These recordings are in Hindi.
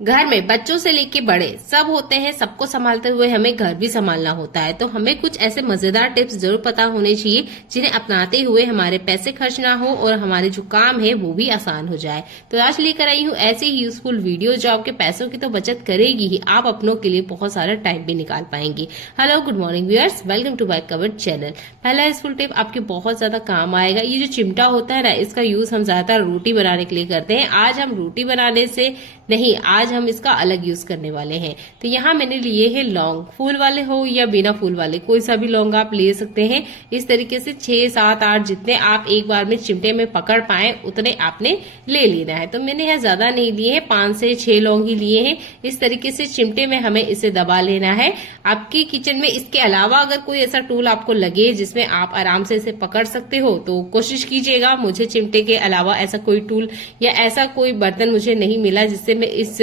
घर में बच्चों से लेके बड़े सब होते हैं, सबको संभालते हुए हमें घर भी संभालना होता है। तो हमें कुछ ऐसे मजेदार टिप्स जरूर पता होने चाहिए जिन्हें अपनाते हुए हमारे पैसे खर्च ना हो और हमारे जो काम है वो भी आसान हो जाए। तो आज लेकर आई हूँ ऐसे ही यूजफुल वीडियो जो आपके पैसों की तो बचत करेगी ही, आप अपनों के लिए बहुत सारा टाइम भी निकाल पाएंगे। Hello, good morning viewers, welcome to my covered channel. पहला यूजफुल टिप आपके बहुत ज्यादा काम आएगा। ये जो चिमटा होता है ना, इसका यूज हम ज्यादातर रोटी बनाने के लिए करते हैं। आज हम रोटी बनाने से नहीं, आज हम इसका अलग यूज करने वाले हैं। तो यहाँ मैंने लिए हैं लौंग, फूल वाले हो या बिना फूल वाले, कोई सा भी लौंग आप ले सकते हैं। इस तरीके से 6, 7, 8 जितने आप एक बार में चिमटे में पकड़ पाए उतने आपने ले लेना है। तो मैंने यहाँ ज्यादा नहीं लिए हैं, 5 से 6 लौंग ही लिए हैं। इस तरीके से चिमटे में हमें इसे दबा लेना है। आपकी किचन में इसके अलावा अगर कोई ऐसा टूल आपको लगे जिसमें आप आराम से इसे पकड़ सकते हो तो कोशिश कीजिएगा। मुझे चिमटे के अलावा ऐसा कोई टूल या ऐसा कोई बर्तन मुझे नहीं मिला जिससे मैं इस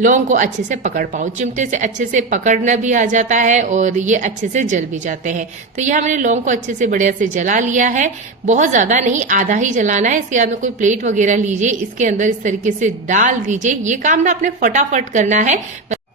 लौंग को अच्छे से पकड़ पाऊं। चिमटे से अच्छे से पकड़ना भी आ जाता है और ये अच्छे से जल भी जाते हैं। तो यहाँ मैंने लौंग को अच्छे से बढ़िया से जला लिया है, बहुत ज्यादा नहीं, आधा ही जलाना है। इसके बाद में कोई प्लेट वगैरह लीजिए, इसके अंदर इस तरीके से डाल दीजिए। ये काम ना आपने फटाफट करना है।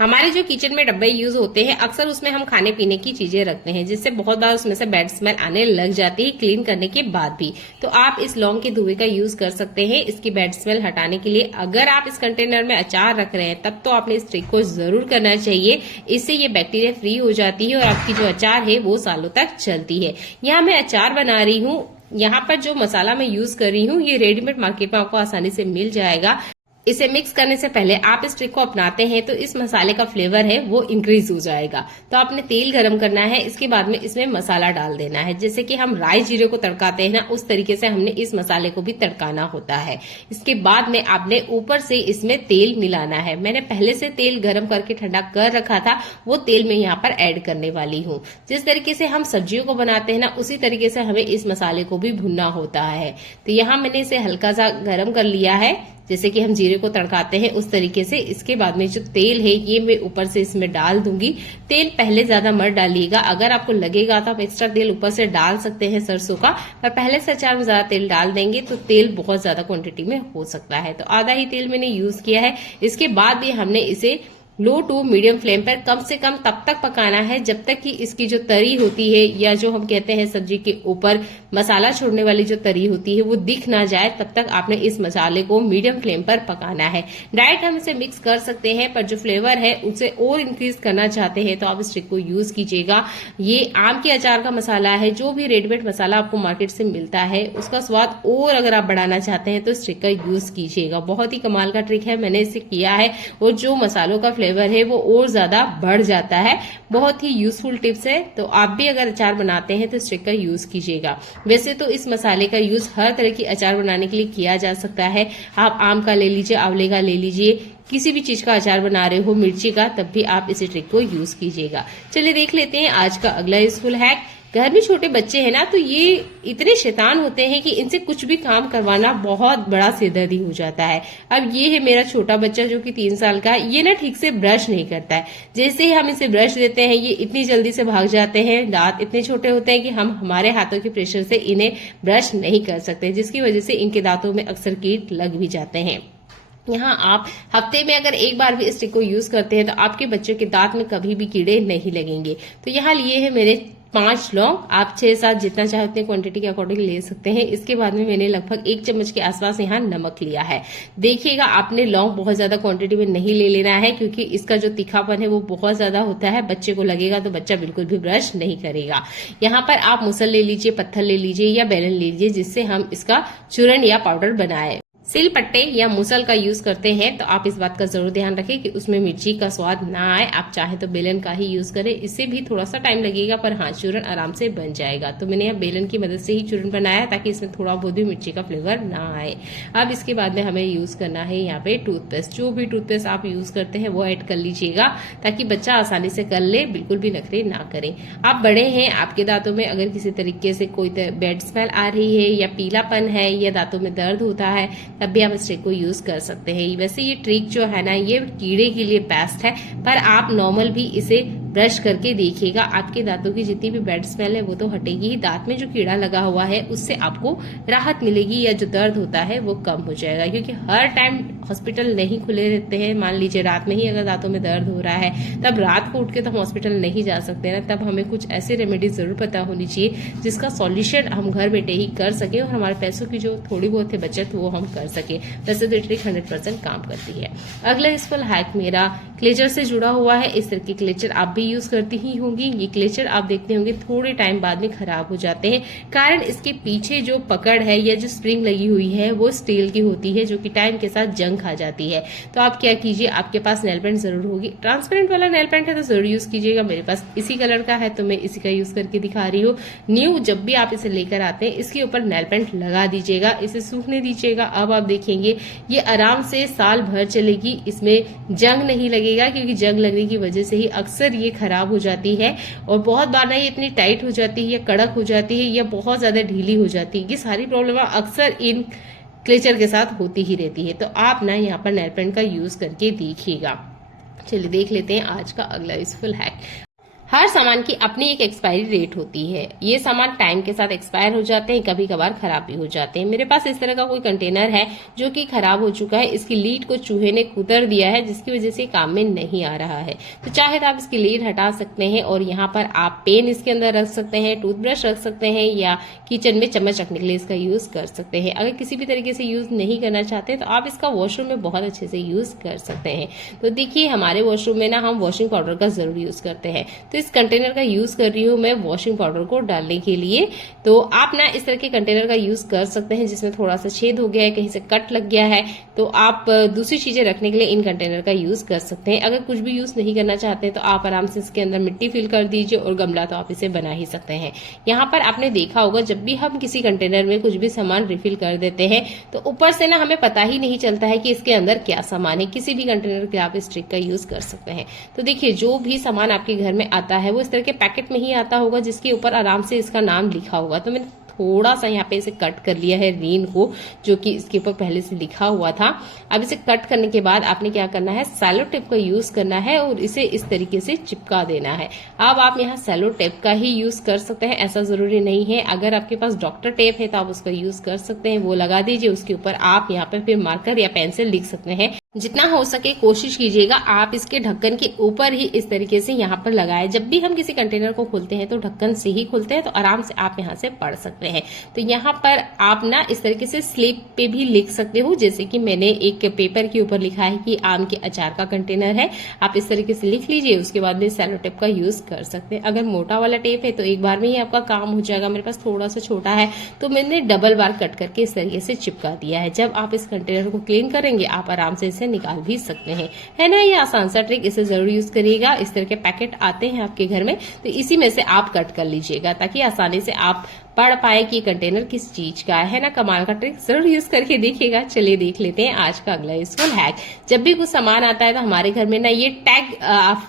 हमारे जो किचन में डब्बे यूज होते हैं अक्सर उसमें हम खाने पीने की चीजें रखते हैं, जिससे बहुत बार उसमें से बैड स्मेल आने लग जाती है क्लीन करने के बाद भी। तो आप इस लौंग के धुएं का यूज कर सकते हैं इसकी बैड स्मेल हटाने के लिए। अगर आप इस कंटेनर में अचार रख रहे हैं तब तो आपने इस ट्रिक को जरूर करना चाहिए। इससे ये बैक्टीरिया फ्री हो जाती है और आपकी जो अचार है वो सालों तक चलती है। यहाँ मैं अचार बना रही हूँ। यहाँ पर जो मसाला मैं यूज कर रही हूँ ये रेडीमेड मार्केट में आपको आसानी से मिल जाएगा। इसे मिक्स करने से पहले आप इस ट्रिक को अपनाते हैं तो इस मसाले का फ्लेवर है वो इंक्रीज हो जाएगा। तो आपने तेल गरम करना है, इसके बाद में इसमें मसाला डाल देना है। जैसे कि हम राई जीरे को तड़काते हैं ना, उस तरीके से हमने इस मसाले को भी तड़काना होता है। इसके बाद में आपने ऊपर से इसमें तेल मिलाना है। मैंने पहले से तेल गरम करके ठंडा कर रखा था, वो तेल मैं यहाँ पर ऐड करने वाली हूँ। जिस तरीके से हम सब्जियों को बनाते हैं ना, उसी तरीके से हमें इस मसाले को भी भुनना होता है। तो यहाँ मैंने इसे हल्का सा गरम कर लिया है, जैसे कि हम जीरे को तड़काते हैं उस तरीके से। इसके बाद में जो तेल है ये मैं ऊपर से इसमें डाल दूंगी। तेल पहले ज्यादा मत डालिएगा, अगर आपको लगेगा तो आप एक्स्ट्रा तेल ऊपर से डाल सकते हैं सरसों का, पर पहले से अचार में ज्यादा तेल डाल देंगे तो तेल बहुत ज्यादा क्वांटिटी में हो सकता है। तो आधा ही तेल मैंने यूज किया है। इसके बाद भी हमने इसे लो टू मीडियम फ्लेम पर कम से कम तब तक पकाना है जब तक कि इसकी जो तरी होती है, या जो हम कहते हैं सब्जी के ऊपर मसाला छोड़ने वाली जो तरी होती है, वो दिख ना जाए तब तक आपने इस मसाले को मीडियम फ्लेम पर पकाना है। डायरेक्ट हम इसे मिक्स कर सकते हैं, पर जो फ्लेवर है उसे और इंक्रीज करना चाहते हैं तो आप इस ट्रिक को यूज कीजिएगा। ये आम के अचार का मसाला है, जो भी रेडीमेड मसाला आपको मार्केट से मिलता है उसका स्वाद और अगर आप बढ़ाना चाहते हैं तो इस ट्रिक का यूज कीजिएगा। बहुत ही कमाल का ट्रिक है, मैंने इसे किया है और जो मसालों का फ्लेवर है वो और ज्यादा बढ़ जाता है। बहुत ही यूजफुल टिप्स है, तो आप भी अगर अचार बनाते हैं तो इस ट्रिक का यूज कीजिएगा। वैसे तो इस मसाले का यूज हर तरह की अचार बनाने के लिए किया जा सकता है। आप आम का ले लीजिए, आंवले का ले लीजिए, किसी भी चीज का अचार बना रहे हो, मिर्ची का, तब भी आप इसी ट्रिक को यूज कीजिएगा। चलिए देख लेते हैं आज का अगला यूजफुल हैक। घर में छोटे बच्चे हैं ना, तो ये इतने शैतान होते हैं कि इनसे कुछ भी काम करवाना बहुत बड़ा सिरदर्दी हो जाता है। अब ये है मेरा छोटा बच्चा जो कि 3 साल का है। ये ना ठीक से ब्रश नहीं करता है। जैसे ही हम इसे ब्रश देते हैं ये इतनी जल्दी से भाग जाते हैं। दांत इतने छोटे होते हैं कि हम हमारे हाथों के प्रेशर से इन्हें ब्रश नहीं कर सकते, जिसकी वजह से इनके दांतों में अक्सर कीट लग भी जाते हैं। यहाँ आप हफ्ते में अगर एक बार भी इस ट्रिक को यूज करते हैं तो आपके बच्चों के दांत में कभी भी कीड़े नहीं लगेंगे। तो यहाँ लिए है मेरे 5 लौंग, आप 6-7 जितना चाहे उतने क्वांटिटी के अकॉर्डिंग ले सकते हैं। इसके बाद में मैंने लगभग 1 चम्मच के आसपास यहाँ नमक लिया है। देखिएगा आपने लौंग बहुत ज्यादा क्वांटिटी में नहीं ले लेना है, क्योंकि इसका जो तीखापन है वो बहुत ज्यादा होता है। बच्चे को लगेगा तो बच्चा बिल्कुल भी ब्रश नहीं करेगा। यहाँ पर आप मुसल ले लीजिए, पत्थर ले लीजिए या बेलन ले लीजिए, जिससे हम इसका चूर्ण या पाउडर बनाए। सिल पट्टे या मुसल का यूज करते हैं तो आप इस बात का जरूर ध्यान रखें कि उसमें मिर्ची का स्वाद ना आए। आप चाहे तो बेलन का ही यूज करें, इससे भी थोड़ा सा टाइम लगेगा, पर हाँ चूर्ण आराम से बन जाएगा। तो मैंने यहाँ बेलन की मदद से ही चूर्ण बनाया ताकि इसमें थोड़ा बहुत भी मिर्ची का फ्लेवर ना आए। अब इसके बाद में हमें यूज करना है यहाँ पे टूथपेस्ट। जो भी टूथपेस्ट आप यूज करते हैं वो ऐड कर लीजिएगा ताकि बच्चा आसानी से कर ले, बिल्कुल भी नखरे ना करें। आप बड़े हैं, आपके दांतों में अगर किसी तरीके से कोई बैड स्मेल आ रही है या पीलापन है या दांतों में दर्द होता है, तब भी आप इस ट्रिक को यूज कर सकते हैं। वैसे ये ट्रिक जो है ना, ये कीड़े के लिए बेस्ट है, पर आप नॉर्मल भी इसे ब्रश करके देखिएगा। आपके दांतों की जितनी भी बैड स्मेल है वो तो हटेगी ही, दांत में जो कीड़ा लगा हुआ है उससे आपको राहत मिलेगी या जो दर्द होता है वो कम हो जाएगा। क्योंकि हर टाइम हॉस्पिटल नहीं खुले रहते हैं। मान लीजिए रात में ही अगर दांतों में दर्द हो रहा है तब रात को उठ के तो हम हॉस्पिटल नहीं जा सकते ना, तब हमें कुछ ऐसे रेमेडी जरूर पता होनी चाहिए जिसका सॉल्यूशन हम घर बैठे ही कर सके और हमारे पैसों की जो थोड़ी बहुत है बचत वो हम कर सके। वैसे तो ट्रिक 100% काम करती है। अगला यूजफुल हैक मेरा क्लेचर से जुड़ा हुआ है। इस तरह के क्लेचर आप भी यूज करती ही होंगी। ये क्लेचर आप देखते होंगे थोड़े टाइम बाद में खराब हो जाते हैं, कारण इसके पीछे जो पकड़ है या जो स्प्रिंग लगी हुई है वो स्टील की होती है, जो कि टाइम के साथ जंग खा जाती है। तो आप क्या कीजिए, आपके पास नेल पेंट जरूर होगी, ट्रांसपेरेंट वाला नेल पेंट है तो जरूर यूज कीजिएगा। मेरे पास इसी कलर का है तो मैं इसी का यूज करके दिखा रही हूँ। न्यू जब भी आप इसे लेकर आते हैं इसके ऊपर नेल पेंट लगा दीजिएगा, इसे सूखने दीजिएगा। अब आप देखेंगे ये आराम से साल भर चलेगी, इसमें जंग नहीं लगेगा, क्योंकि जंग लगने की वजह से ही अक्सर ये खराब हो जाती है। और बहुत बार ना ये इतनी टाइट हो जाती है या कड़क हो जाती है या बहुत ज्यादा ढीली हो जाती है। ये सारी प्रॉब्लम अक्सर इन क्लेचर के साथ होती ही रहती है। तो आप ना यहाँ पर नेल पेंट का यूज करके देखिएगा। चलिए देख लेते हैं आज का अगला यूजफुल हैक। हर सामान की अपनी एक एक्सपायरी डेट होती है। ये सामान टाइम के साथ एक्सपायर हो जाते हैं, कभी कभार खराब भी हो जाते हैं। मेरे पास इस तरह का कोई कंटेनर है जो कि खराब हो चुका है। इसकी लीड को चूहे ने कुतर दिया है, जिसकी वजह से काम में नहीं आ रहा है। तो चाहे तो आप इसकी लीड हटा सकते हैं और यहाँ पर आप पेन इसके अंदर रख सकते हैं, टूथब्रश रख सकते हैं या किचन में चम्मच रखने के लिए इसका यूज कर सकते हैं। अगर किसी भी तरीके से यूज नहीं करना चाहते तो आप इसका वॉशरूम में बहुत अच्छे से यूज कर सकते हैं। तो देखिए हमारे वॉशरूम में ना हम वॉशिंग पाउडर का जरूर यूज करते हैं, तो इस कंटेनर का यूज कर रही हूँ मैं वॉशिंग पाउडर को डालने के लिए। तो आप ना इस तरह के कंटेनर का यूज कर सकते हैं जिसमें थोड़ा सा छेद हो गया है, कहीं से कट लग गया है, तो आप दूसरी चीजें रखने के लिए इन कंटेनर का यूज कर सकते हैं। अगर कुछ भी यूज नहीं करना चाहते तो आप आराम से इसके अंदर मिट्टी फिल कर दीजिए और गमला तो आप इसे बना ही सकते हैं। यहाँ पर आपने देखा होगा जब भी हम किसी कंटेनर में कुछ भी सामान रिफिल कर देते हैं तो ऊपर से ना हमें पता ही नहीं चलता है कि इसके अंदर क्या सामान है। किसी भी कंटेनर के आप इस ट्रिक का यूज कर सकते हैं। तो देखिए जो भी सामान आपके घर में आता है वो इस तरह के पैकेट में ही आता होगा जिसके ऊपर आराम से इसका नाम लिखा होगा। तो मैंने थोड़ा सा यहाँ पे इसे कट कर लिया है रीन को, जो कि इसके ऊपर पहले से लिखा हुआ था। अब इसे कट करने के बाद आपने क्या करना है, सेलो टेप का यूज करना है और इसे इस तरीके से चिपका देना है। अब आप यहाँ सेलो टेप का ही यूज कर सकते हैं, ऐसा जरूरी नहीं है। अगर आपके पास डॉक्टर टेप है तो आप उसका यूज कर सकते हैं, वो लगा दीजिए। उसके ऊपर आप यहाँ पे फिर मार्कर या पेन से लिख सकते हैं। जितना हो सके कोशिश कीजिएगा आप इसके ढक्कन के ऊपर ही इस तरीके से यहाँ पर लगाए। जब भी हम किसी कंटेनर को खोलते हैं तो ढक्कन से ही खोलते हैं, तो आराम से आप यहाँ से पढ़ सकते हैं। तो यहाँ पर आप ना इस तरीके से स्लिप पे भी लिख सकते हो, जैसे कि मैंने एक पेपर के ऊपर लिखा है कि आम के अचार का कंटेनर है। आप इस तरीके से लिख लीजिए, उसके बाद में सेलो टेप का यूज कर सकते हैं। अगर मोटा वाला टेप है तो एक बार में ही आपका काम हो जाएगा। मेरे पास थोड़ा सा छोटा है तो मैंने डबल बार कट करके इस तरीके से चिपका दिया है। जब आप इस कंटेनर को क्लीन करेंगे आप आराम से इसे निकाल भी सकते हैं, है ना। ये आसान सा ट्रिक, इसे जरूर यूज करिएगा। इस तरह के पैकेट आते हैं आपके घर में तो इसी में से आप कट कर लीजिएगा ताकि आसानी से आप पढ़ पाए कि कंटेनर किस चीज का है ना। कमाल का ट्रिक, जरूर यूज करके देखिएगा। चलिए देख लेते हैं आज का अगला यूजफुल हैक। जब भी कुछ सामान आता है तो हमारे घर में ना ये टैग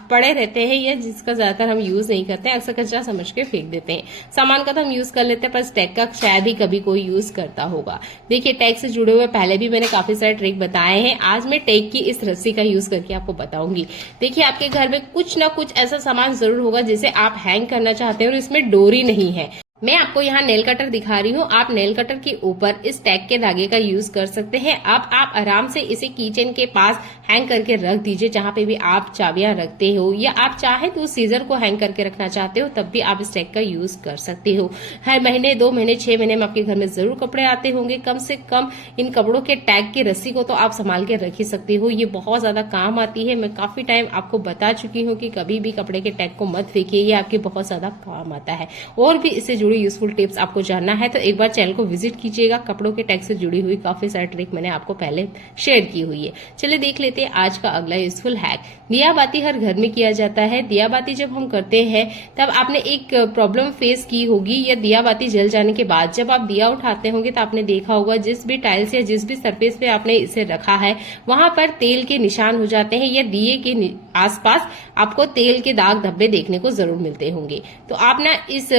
पड़े रहते हैं, या जिसका ज्यादातर हम यूज नहीं करते हैं, अक्सर कचरा समझ के फेंक देते हैं। सामान का तो हम यूज कर लेते हैं पर टैग का शायद ही कभी कोई यूज करता होगा। देखिए टैग से जुड़े हुए पहले भी मैंने काफी सारे ट्रिक बताए हैं। आज मैं टैग की इस रस्सी का यूज करके आपको बताऊंगी। देखिए आपके घर में कुछ ना कुछ ऐसा सामान जरूर होगा जिसे आप हैंग करना चाहते हैं और इसमें डोरी नहीं है। मैं आपको यहाँ नेल कटर दिखा रही हूँ। आप नेल कटर के ऊपर इस टैग के धागे का यूज कर सकते हैं। अब आप आराम से इसे किचन के पास हैंग करके रख दीजिए, जहां पे भी आप चाबियां रखते हो, या आप चाहे तो सीजर को हैंग करके रखना चाहते हो तब भी आप इस टैग का यूज कर सकते हो। हर महीने 2 महीने 6 महीने में आपके घर में जरूर कपड़े आते होंगे। कम से कम इन कपड़ों के टैग की रस्सी को तो आप संभाल के रख ही सकते हो। ये बहुत ज्यादा काम आती है। मैं काफी टाइम आपको बता चुकी हूँ कि कभी भी कपड़े के टैग को मत फेंकिए, ये आपके बहुत ज्यादा काम आता है। और भी इससे जुड़ी यूजफुल टिप्स आपको जानना है तो एक बार चैनल को विजिट कीजिएगा। कपड़ों के टैग से जुड़ी हुई काफी सारी ट्रिक मैंने आपको पहले शेयर की हुई है। चलिए देख लेते हैं आज का अगला यूजफुल हैक। दिया बाती हर घर में किया जाता है। दिया बाती जब हम करते हैं तब आपने एक प्रॉब्लम फेस की होगी, या दिया बाती जल जाने के बाद जब आप दिया उठाते होंगे तो आपने देखा होगा जिस भी टाइल्स या जिस भी सरफेस पे आपने इसे रखा है वहां पर तेल के निशान हो जाते हैं, या दिए के आसपास आपको तेल के दाग धब्बे देखने को जरूर मिलते होंगे। तो आप ना इस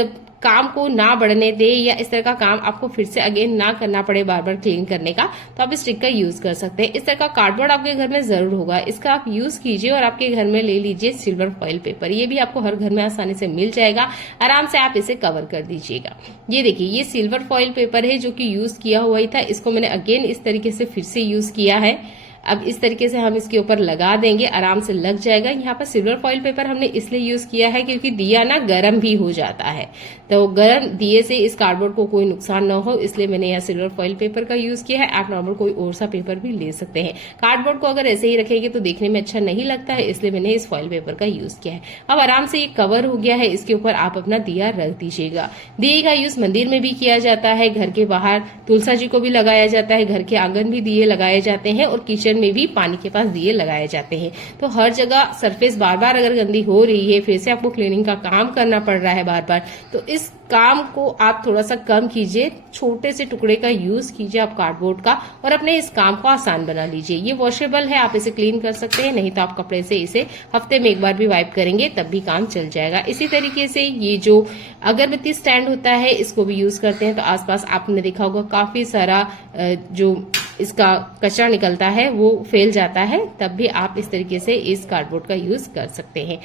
काम को ना बढ़ने दे या इस तरह का काम आपको फिर से अगेन ना करना पड़े बार बार क्लीन करने का, तो आप इस ट्रिक का यूज कर सकते हैं। इस तरह का कार्डबोर्ड आपके घर में जरूर होगा, इसका आप यूज कीजिए और आपके घर में ले लीजिए सिल्वर फॉइल पेपर। ये भी आपको हर घर में आसानी से मिल जाएगा, आराम से आप इसे कवर कर दीजिएगा। ये देखिए, ये सिल्वर फॉइल पेपर है जो कि यूज किया हुआ ही था, इसको मैंने अगेन इस तरीके से फिर से यूज किया है। अब इस तरीके से हम इसके ऊपर लगा देंगे, आराम से लग जाएगा। यहाँ पर सिल्वर फॉइल पेपर हमने इसलिए यूज किया है क्योंकि दिया ना गर्म भी हो जाता है, तो गर्म दिए से इस कार्डबोर्ड को कोई नुकसान न हो, इसलिए मैंने यहाँ सिल्वर फॉइल पेपर का यूज किया है। आप नॉर्मल कोई और सा पेपर भी ले सकते हैं। कार्डबोर्ड को अगर ऐसे ही रखेंगे तो देखने में अच्छा नहीं लगता है, इसलिए मैंने इस फॉइल पेपर का यूज किया है। अब आराम से ये कवर हो गया है, इसके ऊपर आप अपना दिया रख दीजिएगा। दिए का यूज मंदिर में भी किया जाता है, घर के बाहर तुलसा जी को भी लगाया जाता है, घर के आंगन भी दिए लगाए जाते हैं और किचन में भी पानी के पास दिए लगाए जाते हैं। तो हर जगह सरफेस बार बार अगर गंदी हो रही है, फिर से आपको क्लीनिंग का काम करना पड़ रहा है बार बार, तो इस काम को आप थोड़ा सा कम कीजिए, छोटे से टुकड़े का यूज कीजिए आप कार्डबोर्ड का और अपने इस काम को आसान बना लीजिए। ये वॉशेबल है, आप इसे क्लीन कर सकते हैं, नहीं तो आप कपड़े से इसे हफ्ते में एक बार भी वाइप करेंगे तब भी काम चल जाएगा। इसी तरीके से ये जो अगरबत्ती स्टैंड होता है इसको भी यूज करते हैं, तो आसपास आपने देखा होगा काफी सारा जो इसका कचरा निकलता है वो फैल जाता है, तब भी आप इस तरीके से इस कार्डबोर्ड का यूज कर सकते हैं।